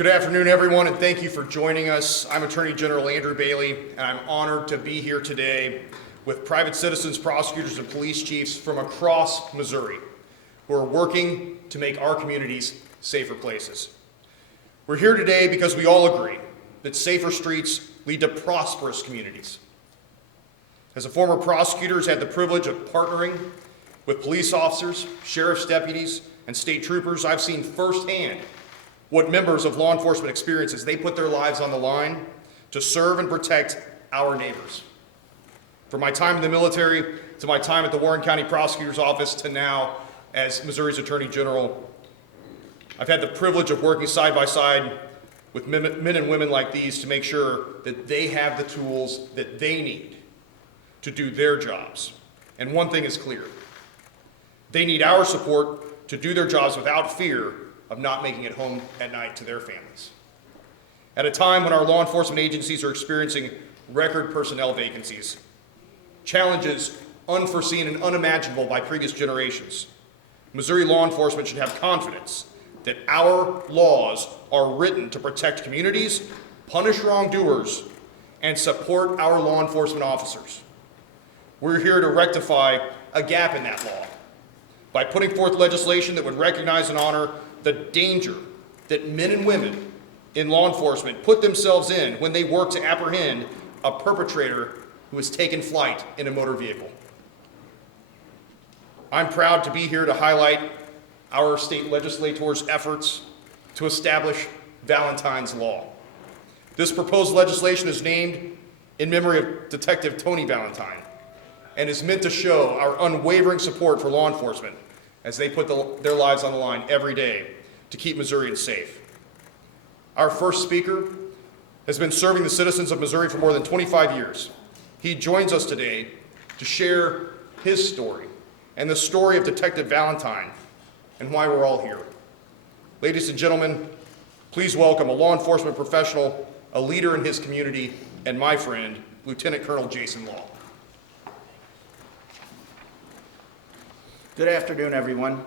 Good afternoon, everyone, and thank you for joining us. I'm Attorney General Andrew Bailey, and I'm honored to be here today with private citizens, prosecutors, and police chiefs from across Missouri who are working to make our communities safer places. We're here today because we all agree that safer streets lead to prosperous communities. As a former prosecutor who's had the privilege of partnering with police officers, sheriff's deputies, and state troopers, I've seen firsthand what members of law enforcement experience as they put their lives on the line to serve and protect our neighbors. From my time in the military to my time at the Warren County Prosecutor's Office to now as Missouri's Attorney General, I've had the privilege of working side by side with men and women like these to make sure that they have the tools that they need to do their jobs. And one thing is clear: they need our support to do their jobs without fear of not making it home at night to their families. At a time when our law enforcement agencies are experiencing record personnel vacancies, challenges unforeseen and unimaginable by previous generations, Missouri law enforcement should have confidence that our laws are written to protect communities, punish wrongdoers, and support our law enforcement officers. We're here to rectify a gap in that law by putting forth legislation that would recognize and honor the danger that men and women in law enforcement put themselves in when they work to apprehend a perpetrator who has taken flight in a motor vehicle. I'm proud to be here to highlight our state legislators' efforts to establish Valentine's Law. This proposed legislation is named in memory of Detective Tony Valentine and is meant to show our unwavering support for law enforcement as they put their lives on the line every day to keep Missourians safe. Our first speaker has been serving the citizens of Missouri for more than 25 years. He joins us today to share his story and the story of Detective Valentine and why we're all here. Ladies and gentlemen, please welcome a law enforcement professional, a leader in his community, and my friend, Lieutenant Colonel Jason Law. Good afternoon, everyone.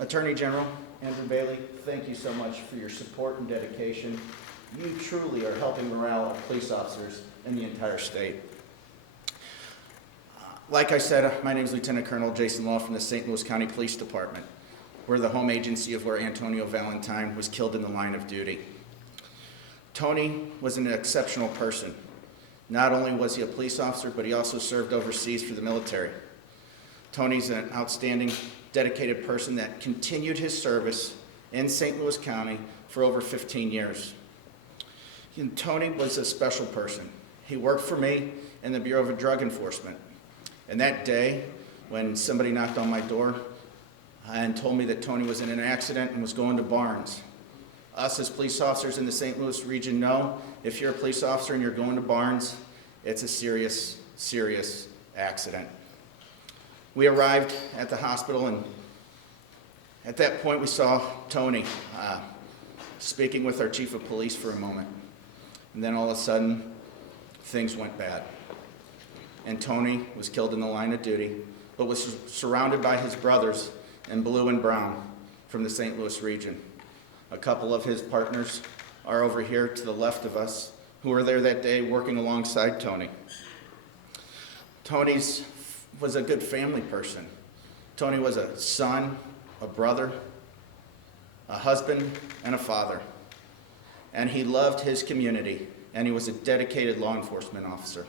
Attorney General Andrew Bailey, thank you so much for your support and dedication. You truly are helping morale of police officers in the entire state. Like I said, my name is Lieutenant Colonel Jason Law from the St. Louis County Police Department. We're the home agency of where Antonio Valentine was killed in the line of duty. Tony was an exceptional person. Not only was he a police officer, but he also served overseas for the military. Tony's an outstanding, dedicated person that continued his service in St. Louis County for over 15 years. And Tony was a special person. He worked for me in the Bureau of Drug Enforcement. And that day, when somebody knocked on my door and told me that Tony was in an accident and was going to Barnes, us as police officers in the St. Louis region know if you're a police officer and you're going to Barnes, it's a serious, serious accident. We arrived at the hospital, and at that point we saw Tony speaking with our chief of police for a moment. And then all of a sudden, things went bad. And Tony was killed in the line of duty, but was surrounded by his brothers in blue and brown from the St. Louis region. A couple of his partners are over here to the left of us, who were there that day working alongside Tony. Tony was a good family person. Tony was a son, a brother, a husband, and a father. And he loved his community, and he was a dedicated law enforcement officer.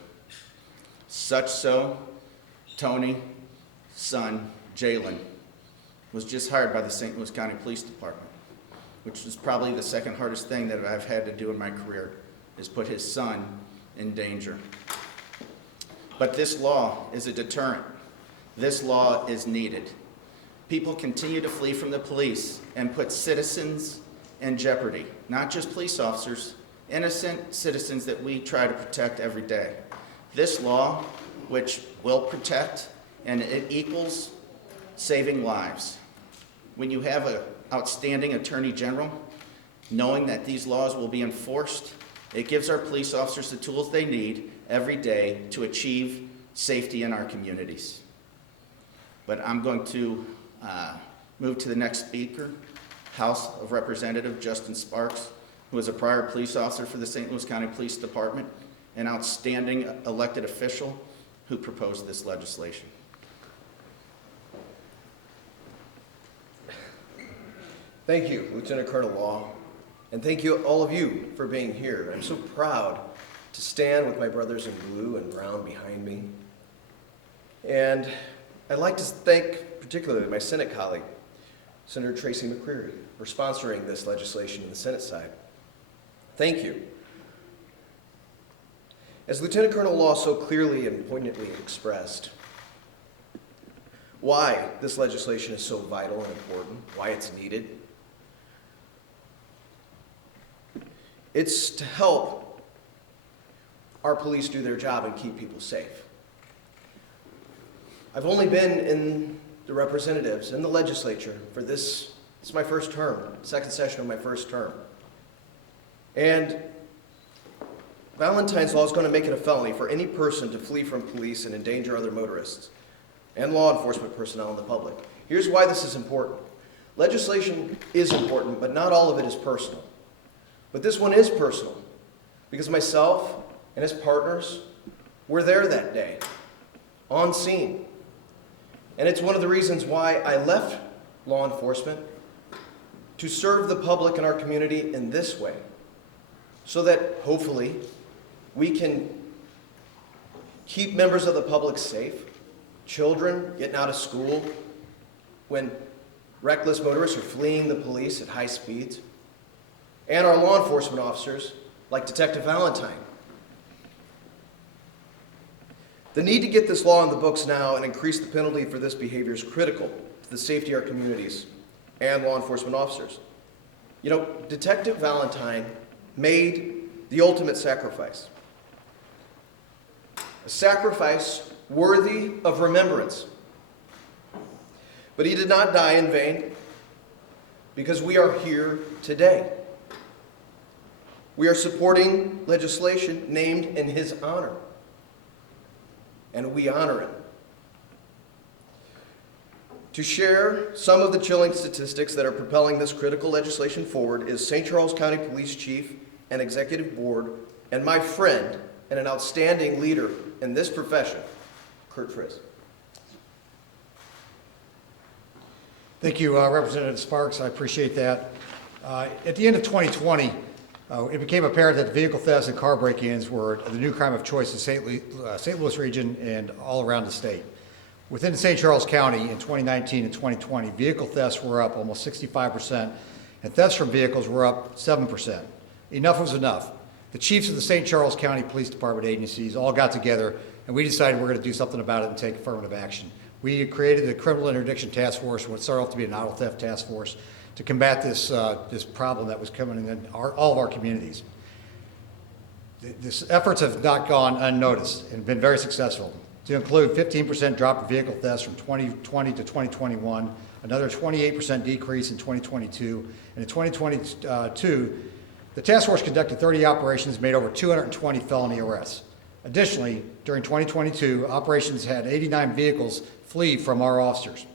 Such so, Tony's son, Jalen, was just hired by the St. Louis County Police Department, which was probably the second hardest thing that I've had to do in my career, is put his son in danger. But this law is a deterrent. This law is needed. People continue to flee from the police and put citizens in jeopardy, not just police officers, innocent citizens that we try to protect every day. This law, which will protect, and it equals saving lives. When you have an outstanding Attorney General, knowing that these laws will be enforced, it gives our police officers the tools they need every day to achieve safety in our communities. But I'm going to move to the next speaker, House of Representative Justin Sparks who was a prior police officer for the St. Louis County Police Department, an outstanding elected official who proposed this legislation. Thank you, Lieutenant Colonel Law, and thank you, all of you, for being here. I'm so proud to stand with my brothers in blue and brown behind me. And I'd like to thank particularly my Senate colleague, Senator Tracy McCreary, for sponsoring this legislation on the Senate side. Thank you. As Lieutenant Colonel Law so clearly and poignantly expressed, why this legislation is so vital and important, why it's needed, it's to help our police do their job and keep people safe. I've only been in the representatives in the legislature for this is my first term, second session of my first term. And Valentine's Law is going to make it a felony for any person to flee from police and endanger other motorists and law enforcement personnel and the public. Here's why this is important. Legislation is important, but not all of it is personal. But this one is personal because myself and his partners were there that day, on scene. And it's one of the reasons why I left law enforcement to serve the public in our community in this way, so that hopefully we can keep members of the public safe, children getting out of school when reckless motorists are fleeing the police at high speeds, and our law enforcement officers like Detective Valentine. The need to get this law in the books now and increase the penalty for this behavior is critical to the safety of our communities and law enforcement officers. You know, Detective Valentine made the ultimate sacrifice. A sacrifice worthy of remembrance. But he did not die in vain because we are here today. We are supporting legislation named in his honor. And we honor him. To share some of the chilling statistics that are propelling this critical legislation forward is St. Charles County Police Chief and Executive Board and my friend and an outstanding leader in this profession, Friss. Thank you, Representative Sparks. I appreciate that. At the end of 2020, it became apparent that vehicle thefts and car break-ins were the new crime of choice in St. Louis region and all around the state. Within St. Charles County in 2019 and 2020, vehicle thefts were up almost 65%, and thefts from vehicles were up 7%. Enough was enough. The chiefs of the St. Charles County Police Department agencies all got together, and we decided we're going to do something about it and take affirmative action. We created the Criminal Interdiction Task Force, what started off to be an auto theft task force, to combat this problem that was coming in all of our communities. These efforts have not gone unnoticed and been very successful. To include 15% drop in vehicle thefts from 2020 to 2021, another 28% decrease in 2022, and in 2022, the task force conducted 30 operations, made over 220 felony arrests. Additionally, during 2022, operations had 89 vehicles flee from our officers.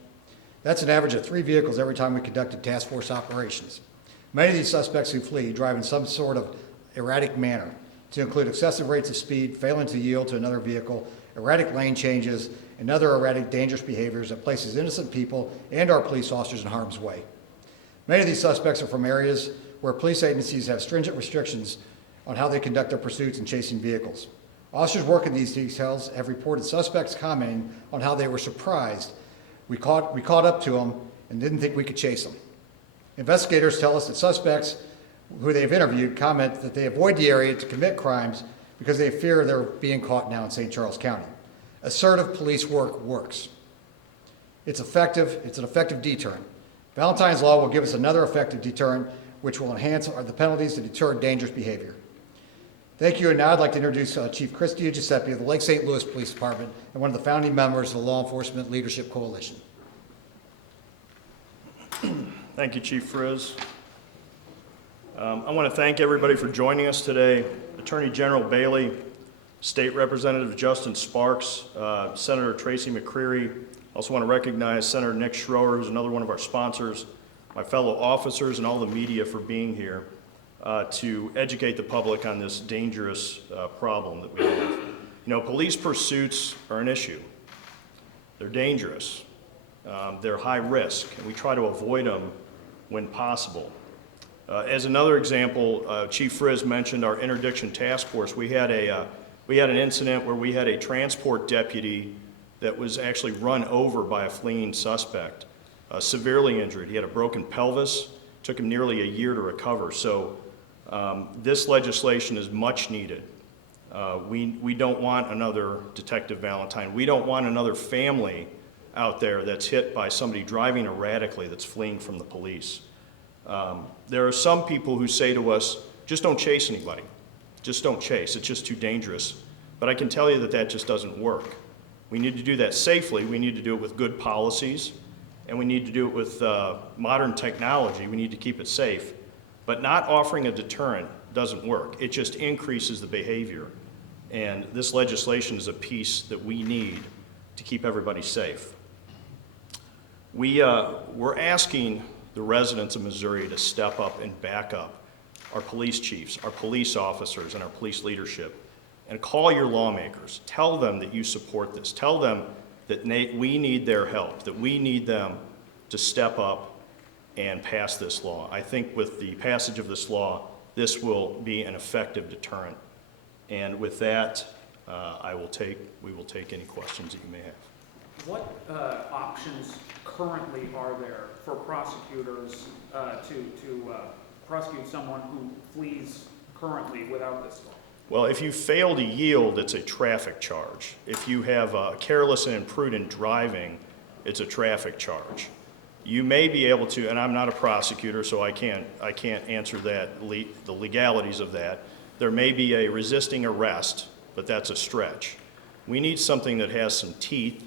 That's an average of 3 vehicles every time we conducted task force operations. Many of these suspects who flee drive in some sort of erratic manner, to include excessive rates of speed, failing to yield to another vehicle, erratic lane changes, and other erratic, dangerous behaviors that places innocent people and our police officers in harm's way. Many of these suspects are from areas where police agencies have stringent restrictions on how they conduct their pursuits and chasing vehicles. Officers working these details have reported suspects commenting on how they were surprised we caught up to them and didn't think we could chase them. Investigators tell us that suspects who they have interviewed comment that they avoid the area to commit crimes because they fear they're being caught now in St. Charles County. Assertive police work works. It's effective. It's an effective deterrent. Valentine's Law will give us another effective deterrent, which will enhance the penalties to deter dangerous behavior. Thank you, and now I'd like to introduce Chief Chris Giuseppe of the Lake St. Louis Police Department and one of the founding members of the Law Enforcement Leadership Coalition. Thank you, Chief Friss. I want to thank everybody for joining us today. Attorney General Bailey, State Representative Justin Sparks, Senator Tracy McCreary. I also want to recognize Senator Nick Schroer, who's another one of our sponsors, my fellow officers, and all the media for being here. to educate the public on this dangerous problem that we have. You know, police pursuits are an issue. They're dangerous. They're high risk, and we try to avoid them when possible. As another example, Chief Friss mentioned our interdiction task force. We had an incident where we had a transport deputy that was actually run over by a fleeing suspect, severely injured. He had a broken pelvis. Took him nearly a year to recover. So this legislation is much needed. We don't want another Detective Valentine. We don't want another family out there that's hit by somebody driving erratically that's fleeing from the police. There are some people who say to us, just don't chase anybody. Just don't chase. It's just too dangerous. But I can tell you that that just doesn't work. We need to do that safely. We need to do it with good policies. And we need to do it with modern technology. We need to keep it safe. But not offering a deterrent doesn't work. It just increases the behavior. And this legislation is a piece that we need to keep everybody safe. We're asking the residents of Missouri to step up and back up our police chiefs, our police officers, and our police leadership. And call your lawmakers. Tell them that you support this. Tell them that we need their help, that we need them to step up and pass this law. I think with the passage of this law, this will be an effective deterrent. And with that, we will take any questions that you may have. What options currently are there for prosecutors to prosecute someone who flees currently without this law? Well, if you fail to yield, it's a traffic charge. If you have careless and imprudent driving, it's a traffic charge. You may be able to, and I'm not a prosecutor, so I can't answer that, the legalities of that. There may be a resisting arrest, but that's a stretch. We need something that has some teeth,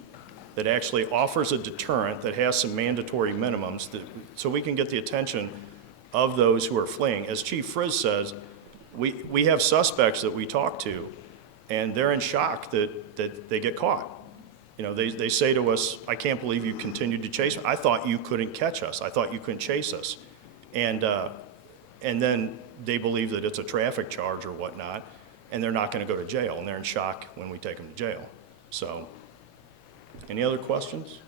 that actually offers a deterrent, that has some mandatory minimums, so we can get the attention of those who are fleeing. As Chief Friss says, we have suspects that we talk to, and they're in shock that they get caught. You know, they say to us, I can't believe you continued to chase me. I thought you couldn't catch us. I thought you couldn't chase us. And then they believe that it's a traffic charge or whatnot, and they're not going to go to jail, and they're in shock when we take them to jail. So, any other questions?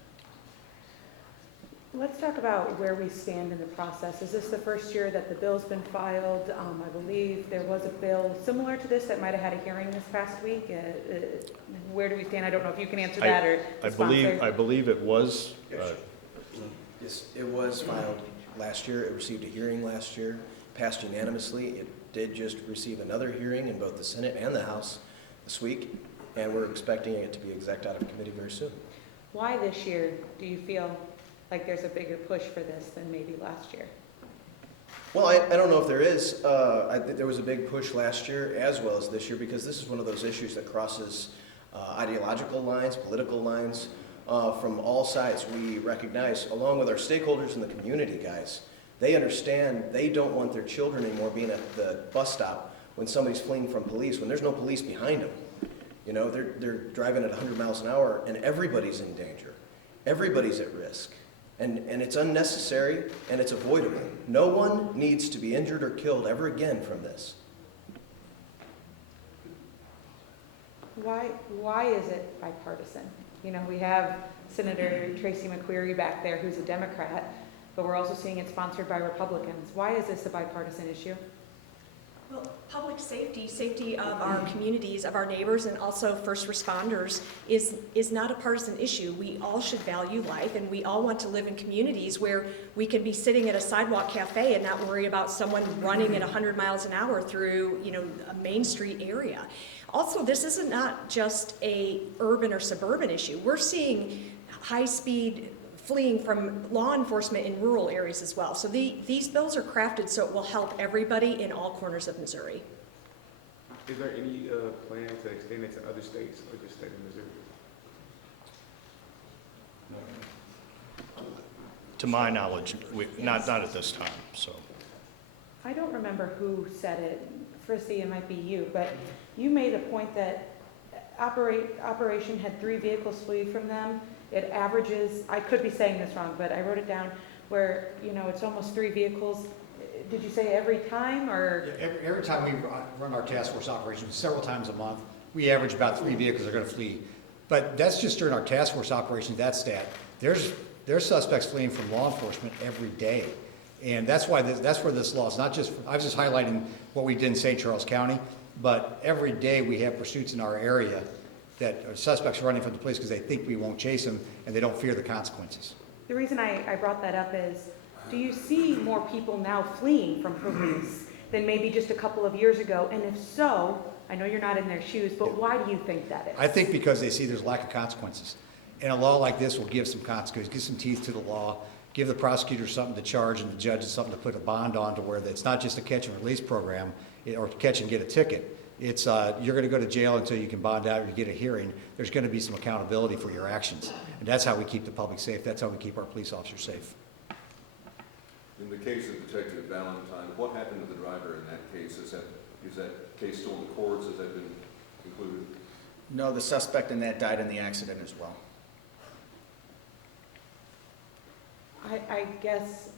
Let's talk about where we stand in the process. Is this the first year that the bill's been filed? I believe there was a bill similar to this that might have had a hearing this past week. Where do we stand? I don't know if you can answer that or the sponsor. I believe it was. Yes, it was filed last year. It received a hearing last year, passed unanimously. It did just receive another hearing in both the Senate and the House this week, and we're expecting it to be exec out of committee very soon. Why this year do you feel like there's a bigger push for this than maybe last year? Well, I don't know if there is. I think there was a big push last year as well as this year because this is one of those issues that crosses ideological lines, political lines, from all sides. We recognize, along with our stakeholders in the community, guys, they understand they don't want their children anymore being at the bus stop when somebody's fleeing from police, when there's no police behind them. You know, they're driving at 100 miles an hour and everybody's in danger. Everybody's at risk. And it's unnecessary and it's avoidable. No one needs to be injured or killed ever again from this. Why is it bipartisan? You know, we have Senator Tracy McQuarrie back there who's a Democrat, but we're also seeing it sponsored by Republicans. Why is this a bipartisan issue? Well, public safety, safety of our communities, of our neighbors, and also first responders is not a partisan issue. We all should value life, and we all want to live in communities where we can be sitting at a sidewalk cafe and not worry about someone running at 100 miles an hour through, you know, a Main Street area. Also, this is not just a urban or suburban issue. We're seeing high-speed fleeing from law enforcement in rural areas as well. So these bills are crafted so it will help everybody in all corners of Missouri. Is there any plan to extend it to other states or just state of Missouri? To my knowledge, not at this time, so. I don't remember who said it. Frissy, it might be you, but you made a point that Operation had 3 vehicles flee from them. It averages, I could be saying this wrong, but I wrote it down, where, you know, it's almost 3 vehicles did you say every time, or? Every time we run our task force operations, several times a month, we average about 3 vehicles are going to flee. But that's just during our task force operations, that stat. There's suspects fleeing from law enforcement every day. And that's why that's where this law is not just, I was just highlighting what we did in St. Charles County, but every day we have pursuits in our area that are suspects running from the police because they think we won't chase them and they don't fear the consequences. The reason I brought that up is, do you see more people now fleeing from police than maybe just a couple of years ago? And if so, I know you're not in their shoes, but why do you think that is? I think because they see there's lack of consequences. And a law like this will give some consequences, give some teeth to the law, give the prosecutor something to charge and the judge something to put a bond on, to where it's not just a catch and release program or catch and get a ticket. It's you're going to go to jail until you can bond out or you get a hearing. There's going to be some accountability for your actions. And that's how we keep the public safe. That's how we keep our police officers safe. In the case of Detective Valentine, what happened to the driver in that case? Is that case still in the courts? Has that been concluded? No, the suspect in that died in the accident as well. I guess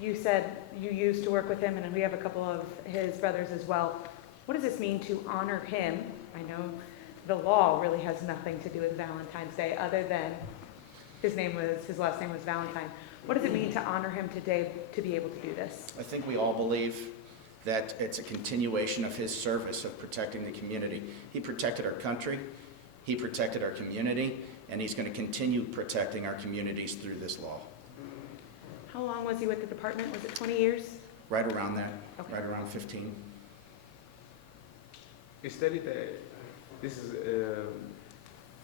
you said you used to work with him, and we have a couple of his brothers as well. What does this mean to honor him? I know the law really has nothing to do with Valentine's Day, other than his last name was Valentine. What does it mean to honor him today to be able to do this? I think we all believe that it's a continuation of his service of protecting the community. He protected our country, he protected our community, and he's going to continue protecting our communities through this law. How long was he with the department? Was it 20 years? Right around that, Okay. right around 15. It's stated that this is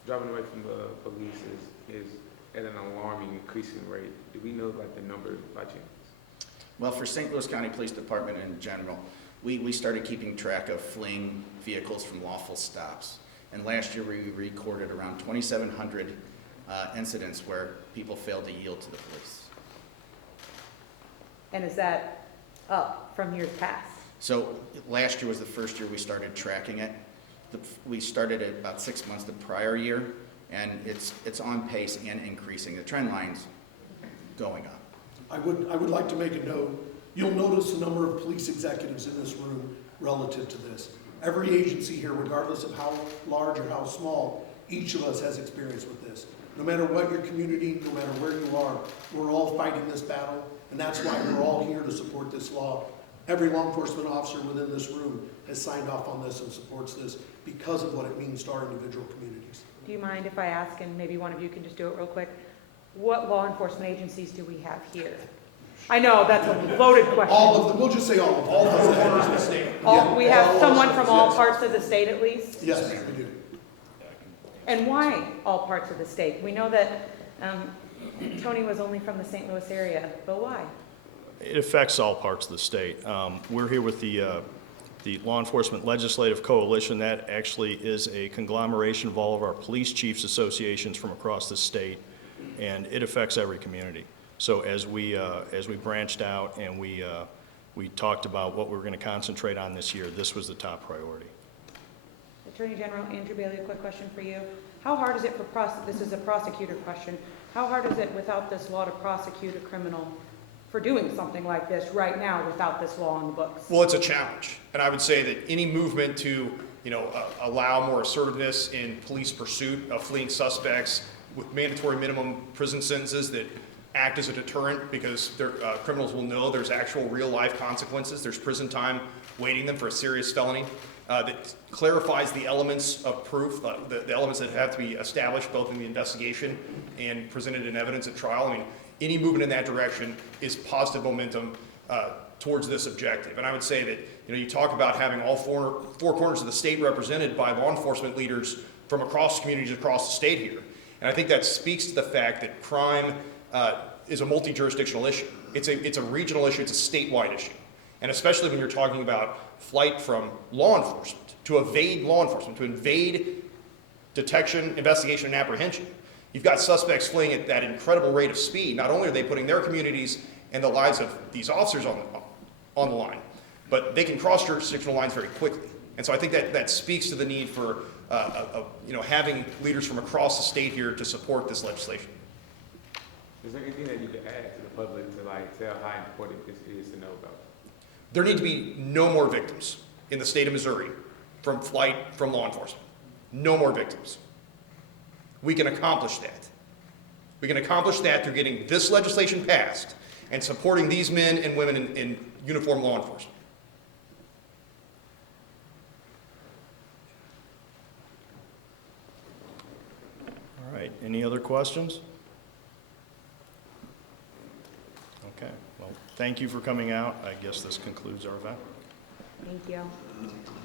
driving away from the police is at an alarming increasing rate. Do we know like the number by chance? Well, for St. Louis County Police Department in general, we started keeping track of fleeing vehicles from lawful stops. And last year we recorded around 2,700 incidents where people failed to yield to the police. And is that up from years past? So last year was the first year we started tracking it. We started it about 6 months the prior year, and it's on pace and increasing. The trend line's going up. I would like to make a note. You'll notice the number of police executives in this room relative to this. Every agency here, regardless of how large or how small, each of us has experience with this. No matter what your community, no matter where you are, we're all fighting this battle, and that's why we're all here to support this law. Every law enforcement officer within this room has signed off on this and supports this because of what it means to our individual communities. Do you mind if I ask, and maybe one of you can just do it real quick, what law enforcement agencies do we have here? I know, that's a loaded question. All of them, we'll just say all of them. All 4 corners of the state. We have all someone of from them, all yes. parts of the state at least? Yes, we do. And why all parts of the state? We know that Tony was only from the St. Louis area, but why? It affects all parts of the state. We're here with the Law Enforcement Legislative Coalition. That actually is a conglomeration of all of our police chiefs associations from across the state, and it affects every community. So as we branched out and we talked about what we're going to concentrate on this year, this was the top priority. Attorney General Andrew Bailey, a quick question for you. How hard is it for this is a prosecutor question, how hard is it without this law to prosecute a criminal for doing something like this right now without this law on the books? Well, it's a challenge. And I would say that any movement to, allow more assertiveness in police pursuit of fleeing suspects with mandatory minimum prison sentences that act as a deterrent, because criminals will know there's actual real life consequences. There's prison time waiting them for a serious felony. That clarifies the elements of proof, the elements that have to be established both in the investigation and presented in evidence at trial. I mean, any movement in that direction is positive momentum towards this objective. And I would say that, you talk about having all four corners of the state represented by law enforcement leaders from across communities across the state here. And I think that speaks to the fact that crime is a multi-jurisdictional issue. It's a regional issue, it's a statewide issue. And especially when you're talking about flight from law enforcement, to evade law enforcement, to evade detection, investigation, and apprehension. You've got suspects fleeing at that incredible rate of speed. Not only are they putting their communities and the lives of these officers on the line, but they can cross jurisdictional lines very quickly. And so I think that speaks to the need for having leaders from across the state here to support this legislation. Is there anything that you could add to the public to like tell how important this is to know about? There need to be no more victims in the state of Missouri from flight from law enforcement. No more victims. We can accomplish that. We can accomplish that through getting this legislation passed and supporting these men and women in uniform law enforcement. All right, any other questions? Okay, well, thank you for coming out. I guess this concludes our event. Thank you.